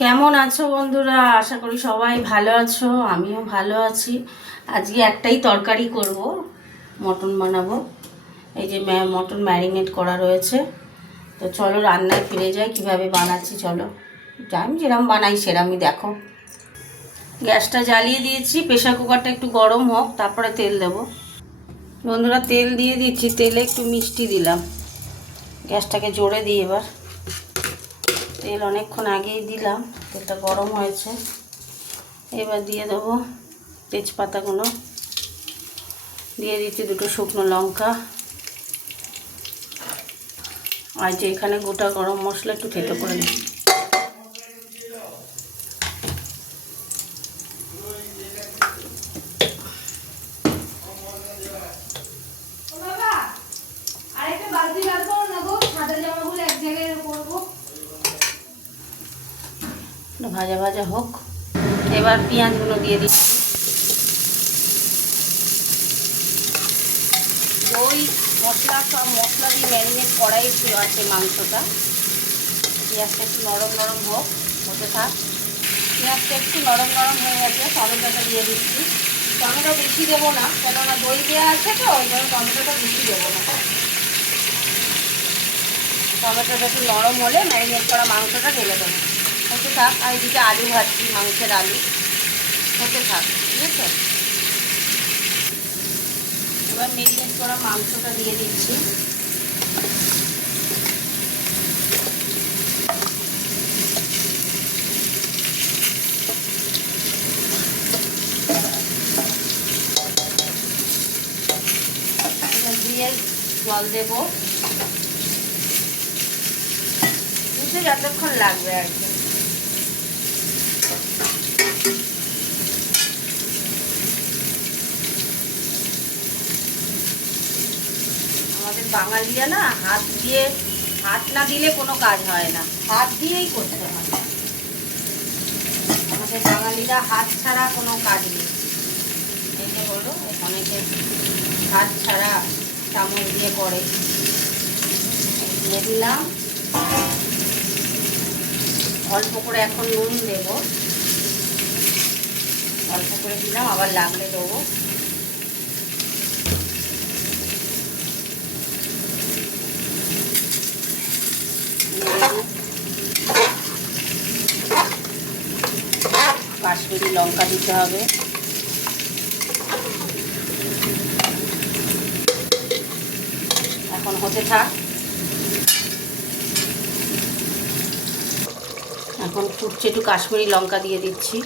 কেমন আছো বন্ধুরা? আশা করি সবাই ভালো আছো, আমিও ভালো আছি। আজকে একটাই তরকারি করব, মটন বানাবো। এই যে মটন ম্যারিনেট করা রয়েছে। তো চলো রান্নায় ফিরে যাই, কিভাবে বানাচ্ছি চলো। আমি যেরকম বানাই সেরকমই দেখো। গ্যাসটা জ্বালিয়ে দিয়েছি, প্রেশার কুকারটা একটু গরম হোক, তারপরে তেল দেবো। বন্ধুরা তেল দিয়ে দিচ্ছি, তেলে একটু মিষ্টি দিলাম। গ্যাসটাকে জোরে দিই এবার। তেল অনেকক্ষণ আগেই দিলাম, তেলটা গরম হয়েছে। এবার দিয়ে দেবো তেজপাতাগুলো, দিয়ে দিচ্ছি দুটো শুকনো লঙ্কা, আর যে এখানে গোটা গরম মশলা একটু থেতো করে দিই। ভাজা ভাজা হোক। এবার পেঁয়াজগুলো দিয়ে দিচ্ছি। ওই মশলা, সব মশলা দিয়ে ম্যারিনেট করাই আছে মাংসটা। পেঁয়াজটা একটু নরম নরম হোক, হতে থাক। পেঁয়াজটা একটু নরম নরম হয়ে গেছে, টমেটোটা দিয়ে দিচ্ছি। টমেটো বেশি দেবো না, কেননা দই দেওয়া আছে তো, ওই জন্য টমেটোটা বেশি দেবো না। টমেটোটা একটু নরম হলে ম্যারিনেট করা মাংসটা ঢেলে দেবো, হতে থাক। আর এদিকে আলু ভাজছি, মাংসের আলু হতে থাক, ঠিক আছে। এবার ম্যারিনেট করা মাংসটা দিয়ে দিচ্ছি। দিয়ে জল দেবো, বুঝতে যতক্ষণ লাগবে আর কি। আমাদের বাঙালিরা না হাত না দিলে কোনো কাজ হয় না, হাত দিয়েই করতে হয়। আমাদের বাঙালিরা হাত ছাড়া কোনো কাজ নেই। এই যে বলো, অনেকে হাত ছাড়া চামচ দিয়ে করে। দিয়ে দিলাম অল্প করে, এখন নুন দেব, অল্প করে দিলাম, আবার লাগলে দেবো। কাশ্মীরি লঙ্কা দিতে হবে। এখন হতে থাক। এখন ফুটছে, একটু কাশ্মীরি লঙ্কা দিয়ে দিচ্ছি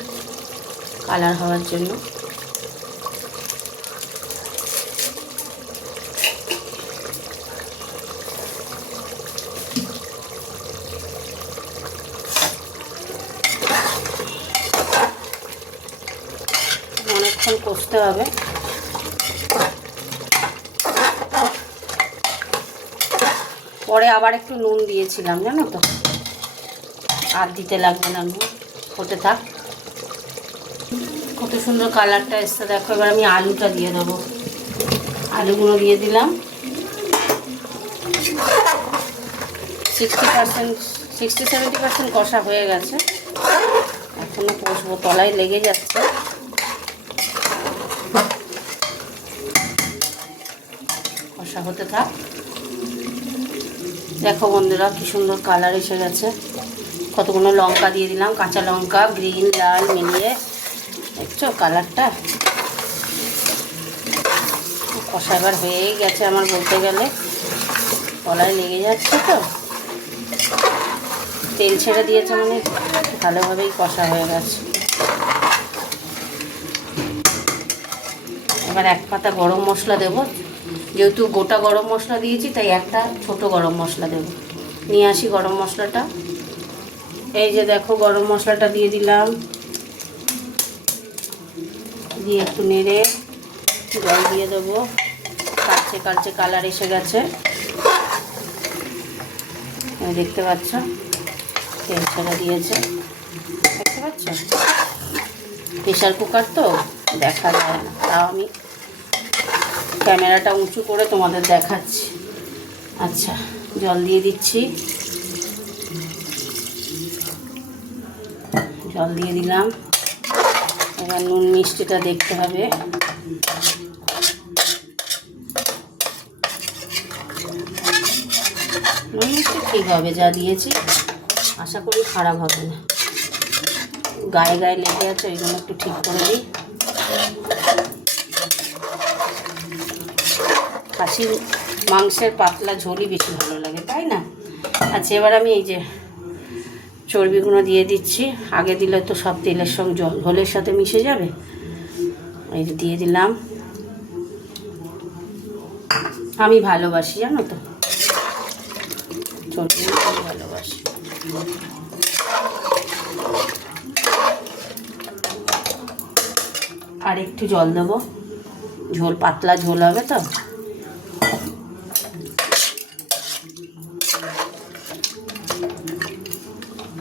কালার হওয়ার জন্য। অনেকক্ষণ কষতে হবে। পরে আবার একটু নুন দিয়েছিলাম, জানো তো, আর দিতে লাগবে না নুন। হতে থাক। কত সুন্দর কালারটা এসছে দেখো। এবার আমি আলুটা দিয়ে দেবো, আলুগুলো দিয়ে দিলাম। 60-70% কষা হয়ে গেছে, এখনো কষবো, তলায় লেগে যাচ্ছে। কষা হতে থাক। দেখো বন্ধুরা কি সুন্দর কালার এসে গেছে। কতগুলো লঙ্কা দিয়ে দিলাম, কাঁচা লঙ্কা, গ্রিন লাল মিলিয়ে, দেখছো কালারটা। কষা এবার হয়েই গেছে আমার, বলতে গেলে তলায় লেগে যাচ্ছে তো। তেল ছেড়ে দিয়েছে মানে ভালোভাবেই কষা হয়ে গেছে। এবার এক পাতা গরম মশলা দেবো, যেহেতু গোটা গরম মশলা দিয়েছি তাই একটা ছোট গরম মশলা দেবো। নিয়ে আসি গরম মশলাটা। এই যে দেখো গরম মশলাটা দিয়ে দিলাম, দিয়ে একটু নেড়ে জল দিয়ে দেবো। কালচে কালচে কালার এসে গেছে, দেখতে পাচ্ছ, তেল ছেড়ে দিয়েছে, দেখতে পাচ্ছ। প্রেশার কুকার তো দেখা যায় না, তাও আমি ক্যামেরাটা উঁচু করে তোমাদের দেখাচ্ছি। আচ্ছা, জল দিয়ে দিচ্ছি। জল দিয়ে দিলাম। এবার নুন মিষ্টিটা দেখতে হবে। নুন মিষ্টি ঠিক হবে, যা দিয়েছি আশা করি খারাপ হবে না। গায়ে গায়ে লেগে আছে, ওইগুলো একটু ঠিক করে দিই। খাসির মাংসের পাতলা ঝোলই বেশি ভালো লাগে, তাই না? আচ্ছা, এবার আমি এই যে চর্বিগুলো দিয়ে দিচ্ছি। আগে দিলে তো সব তেলের সঙ্গে ঝোলের সাথে মিশে যাবে। এই যে দিয়ে দিলাম। আমি ভালোবাসি, জানো তো, চর্বি আমি ভালোবাসি। আর একটু জল দেবো, ঝোল পাতলা ঝোল হবে তো।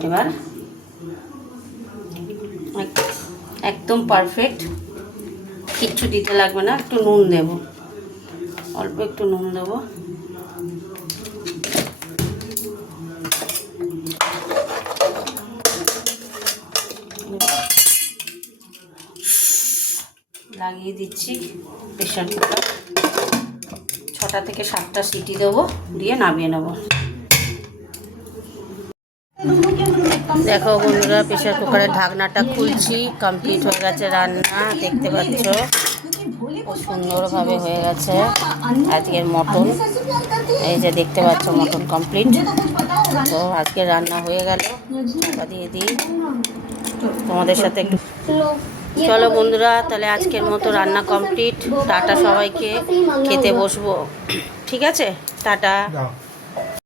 এবার একদম পারফেক্ট, কিচ্ছু দিতে লাগবে না। একটু নুন দেব, অল্প একটু নুন দেব। লাগিয়ে দিচ্ছি প্রেশার কুকার। 6টা থেকে 7টা সিটি দেবো, দিয়ে নামিয়ে নেব। দেখো বন্ধুরা, প্রেশার কুকারের ঢাকনাটা খুলছি। কমপ্লিট হয়ে গেছে রান্না, দেখতে পাচ্ছ খুব সুন্দরভাবে হয়ে গেছে আজকের মটন। এই যে দেখতে পাচ্ছ মটন কমপ্লিট। তো আজকে রান্না হয়ে গেল, দিয়ে দিই তোমাদের সাথে একটু। চলো বন্ধুরা, তাহলে আজকের মতো রান্না কমপ্লিট। টাটা সবাইকে, খেতে বসবো। ঠিক আছে, টাটা।